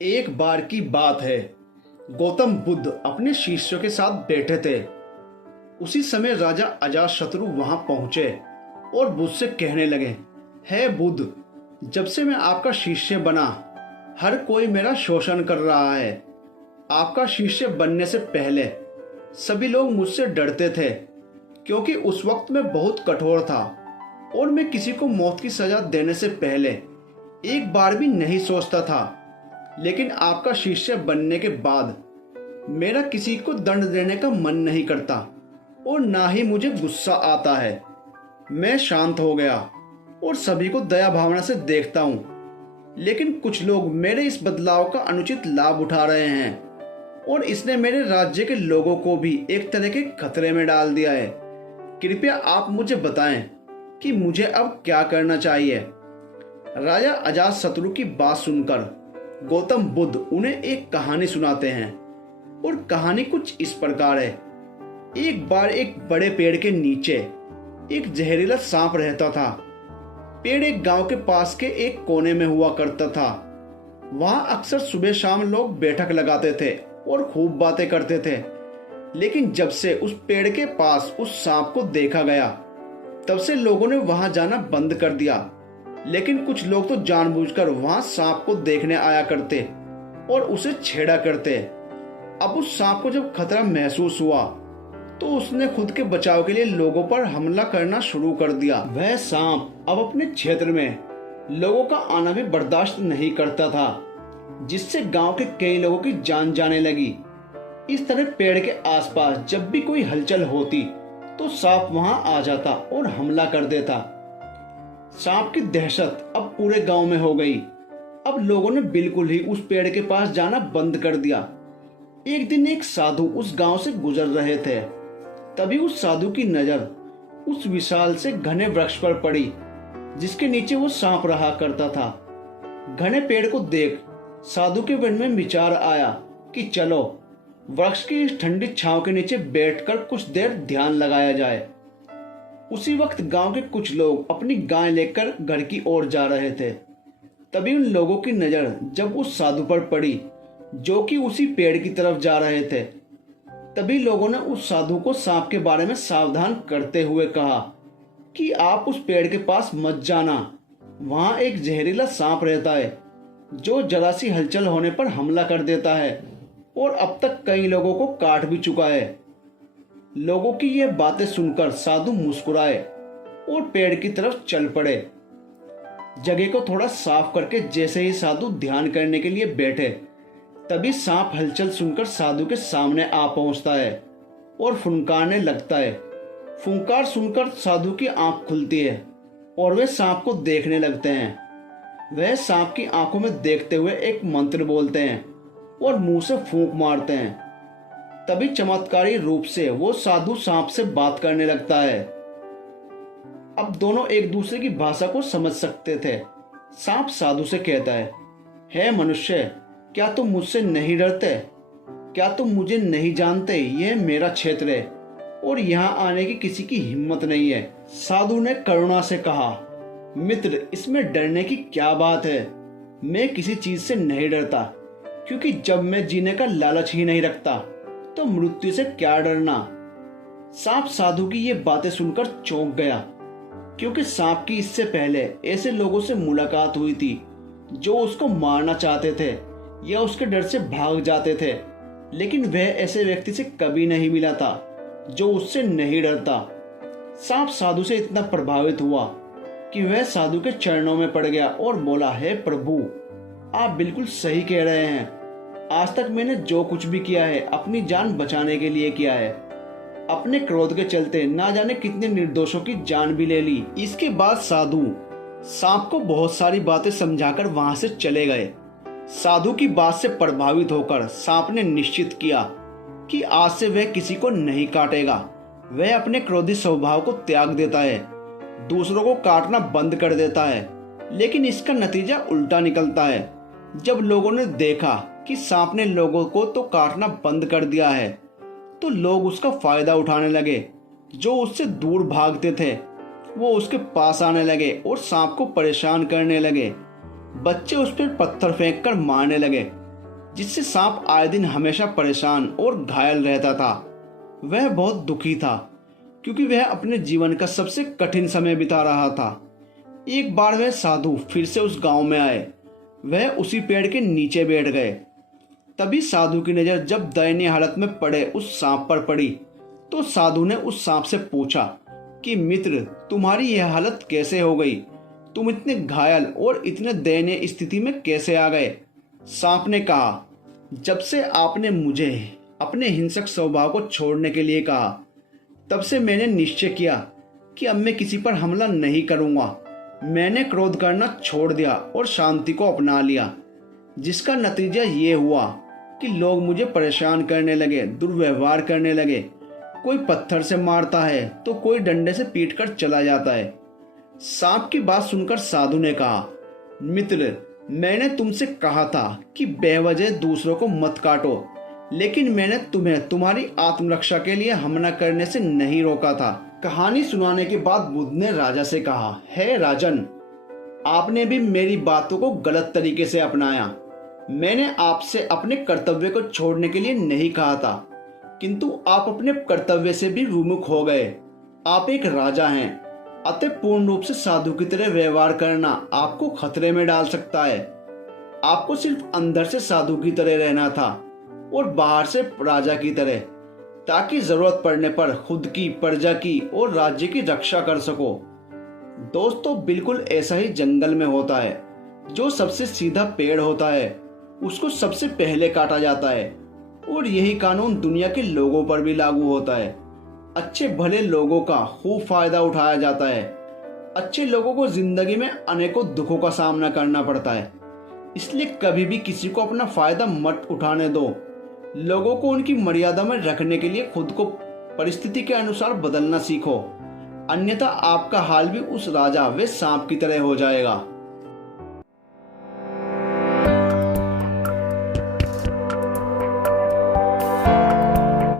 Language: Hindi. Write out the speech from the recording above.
एक बार की बात है। गौतम बुद्ध अपने शिष्यों के साथ बैठे थे। उसी समय राजा अजातशत्रु वहां पहुंचे और बुद्ध से कहने लगे, हे बुद्ध, जब से मैं आपका शिष्य बना, हर कोई मेरा शोषण कर रहा है। आपका शिष्य बनने से पहले सभी लोग मुझसे डरते थे, क्योंकि उस वक्त मैं बहुत कठोर था और मैं किसी को मौत की सजा देने से पहले एक बार भी नहीं सोचता था। लेकिन आपका शिष्य बनने के बाद मेरा किसी को दंड देने का मन नहीं करता और ना ही मुझे गुस्सा आता है। मैं शांत हो गया और सभी को दया भावना से देखता हूँ। लेकिन कुछ लोग मेरे इस बदलाव का अनुचित लाभ उठा रहे हैं और इसने मेरे राज्य के लोगों को भी एक तरह के खतरे में डाल दिया है। कृपया आप मुझे बताएं कि मुझे अब क्या करना चाहिए। राजा अजातशत्रु की बात सुनकर गौतम बुद्ध उन्हें एक कहानी सुनाते हैं और कहानी कुछ इस प्रकार है। एक बार एक बड़े पेड़ के नीचे एक जहरीला सांप रहता था। पेड़ एक गांव के पास के एक कोने में हुआ करता था। वहां अक्सर सुबह शाम लोग बैठक लगाते थे और खूब बातें करते थे। लेकिन जब से उस पेड़ के पास उस सांप को देखा गया, तब से लोगों ने वहां जाना बंद कर दिया। लेकिन कुछ लोग तो जानबूझकर वहां सांप को देखने आया करते और उसे छेड़ा करते। अब उस सांप को जब खतरा महसूस हुआ तो उसने खुद के बचाव के लिए लोगों पर हमला करना शुरू कर दिया। वह सांप अब अपने क्षेत्र में लोगों का आना भी बर्दाश्त नहीं करता था, जिससे गांव के कई लोगों की जान जाने लगी। इस तरह पेड़ के आसपास जब भी कोई हलचल होती तो सांप वहां आ जाता और हमला कर देता। सांप की दहशत अब पूरे गांव में हो गई। अब लोगों ने बिल्कुल ही उस पेड़ के पास जाना बंद कर दिया। एक दिन एक साधु उस गांव से गुजर रहे थे। तभी उस साधु की नजर उस विशाल से घने वृक्ष पर पड़ी, जिसके नीचे वो सांप रहा करता था। घने पेड़ को देख साधु के मन में विचार आया कि चलो वृक्ष की इस ठंडी छांव के नीचे बैठकर कुछ देर ध्यान लगाया जाए। उसी वक्त गांव के कुछ लोग अपनी गाय लेकर घर की ओर जा रहे थे। तभी उन लोगों की नजर जब उस साधु पर पड़ी, जो कि उसी पेड़ की तरफ जा रहे थे। तभी लोगों ने उस साधु को सांप के बारे में सावधान करते हुए कहा कि आप उस पेड़ के पास मत जाना। वहां एक जहरीला सांप रहता है जो जरा सी हलचल होने पर हमला कर देता है और अब तक कई लोगों को काट भी चुका है। लोगों की यह बातें सुनकर साधु मुस्कुराए और पेड़ की तरफ चल पड़े। जगह को थोड़ा साफ करके जैसे ही साधु ध्यान करने के लिए बैठे, तभी सांप हलचल सुनकर साधु के सामने आ पहुंचता है और फुंकारने लगता है। फुंकार सुनकर साधु की आंख खुलती है और वे सांप को देखने लगते हैं। वह सांप की आंखों में देखते हुए एक मंत्र बोलते हैं और मुंह से फूंक मारते हैं। तभी चमत्कारी रूप से वो साधु सांप से बात करने लगता है। अब दोनों एक दूसरे की भाषा को समझ सकते थे। सांप साधु से कहता है, हे मनुष्य, क्या तुम मुझसे नहीं डरते? क्या तुम मुझे नहीं जानते? यह मेरा क्षेत्र है और यहाँ आने की किसी की हिम्मत नहीं है। साधु ने करुणा से कहा, मित्र, इसमें डरने की क्या बात है? मैं किसी चीज से नहीं डरता, क्योंकि जब मैं जीने का लालच ही नहीं रखता तो मृत्यु से क्या डरना। सांप साधु की ये बातें सुनकर चौंक गया, क्योंकि सांप की इससे पहले ऐसे लोगों से मुलाकात हुई थी जो उसको मारना चाहते थे या उसके डर से भाग जाते थे। लेकिन वह ऐसे व्यक्ति से कभी नहीं मिला था जो उससे नहीं डरता। सांप साधु से इतना प्रभावित हुआ कि वह साधु के चरणों में पड़ गया और बोला, हे प्रभु, आप बिल्कुल सही कह रहे हैं। आज तक मैंने जो कुछ भी किया है अपनी जान बचाने के लिए किया है। अपने क्रोध के चलते ना जाने कितने निर्दोषों की जान भी ले ली। इसके बाद साधु सांप को बहुत सारी बातें समझाकर वहां से चले गए। साधु की बात से प्रभावित होकर सांप ने निश्चित किया कि आज से वह किसी को नहीं काटेगा। वह अपने क्रोधी स्वभाव को त्याग देता है, दूसरों को काटना बंद कर देता है। लेकिन इसका नतीजा उल्टा निकलता है। जब लोगों ने देखा कि सांप ने लोगों को तो काटना बंद कर दिया है, तो लोग उसका फायदा उठाने लगे। जो उससे दूर भागते थे वो उसके पास आने लगे और सांप को परेशान करने लगे। बच्चे उस पर पत्थर फेंककर मारने लगे जिससे सांप आए दिन हमेशा परेशान और घायल रहता था। वह बहुत दुखी था क्योंकि वह अपने जीवन का सबसे कठिन समय बिता रहा था। एक बार वह साधु फिर से उस गांव में आए। वह उसी पेड़ के नीचे बैठ गए। तभी साधु की नज़र जब दयनीय हालत में पड़े उस सांप पर पड़ी तो साधु ने उस सांप से पूछा कि मित्र, तुम्हारी यह हालत कैसे हो गई? तुम इतने घायल और इतने दयनीय स्थिति में कैसे आ गए? सांप ने कहा, जब से आपने मुझे अपने हिंसक स्वभाव को छोड़ने के लिए कहा, तब से मैंने निश्चय किया कि अब मैं किसी पर हमला नहीं करूंगा। मैंने क्रोध करना छोड़ दिया और शांति को अपना लिया, जिसका नतीजा ये हुआ कि लोग मुझे परेशान करने लगे, दुर्व्यवहार करने लगे। कोई पत्थर से मारता है तो कोई डंडे से पीटकर चला जाता है। सांप की बात सुनकर साधु ने कहा, मित्र, मैंने तुमसे कहा था कि बेवजह दूसरों को मत काटो, लेकिन मैंने तुम्हें तुम्हारी आत्मरक्षा के लिए हमला करने से नहीं रोका था। कहानी सुनाने के बाद बुद्ध ने राजा से कहा, हे राजन, आपने भी मेरी बातों को गलत तरीके से अपनाया। मैंने आपसे अपने कर्तव्य को छोड़ने के लिए नहीं कहा था, किंतु आप अपने कर्तव्य से भी विमुख हो गए। आप एक राजा हैं, अतः पूर्ण रूप से साधु की तरह व्यवहार करना आपको खतरे में डाल सकता है। आपको सिर्फ अंदर से साधु की तरह रहना था और बाहर से राजा की तरह, ताकि जरूरत पड़ने पर खुद की, प्रजा की और राज्य की रक्षा कर सको। दोस्तों, बिल्कुल ऐसा ही जंगल में होता है। जो सबसे सीधा पेड़ होता है उसको सबसे पहले काटा जाता है, और यही कानून दुनिया के लोगों पर भी लागू होता है। अच्छे भले लोगों का खूब फायदा उठाया जाता है। अच्छे लोगों को जिंदगी में अनेकों दुखों का सामना करना पड़ता है, इसलिए कभी भी किसी को अपना फायदा मत उठाने दो। लोगों को उनकी मर्यादा में रखने के लिए खुद को परिस्थिति के अनुसार बदलना सीखो, अन्यथा आपका हाल भी उस राजा व सांप की तरह हो जाएगा।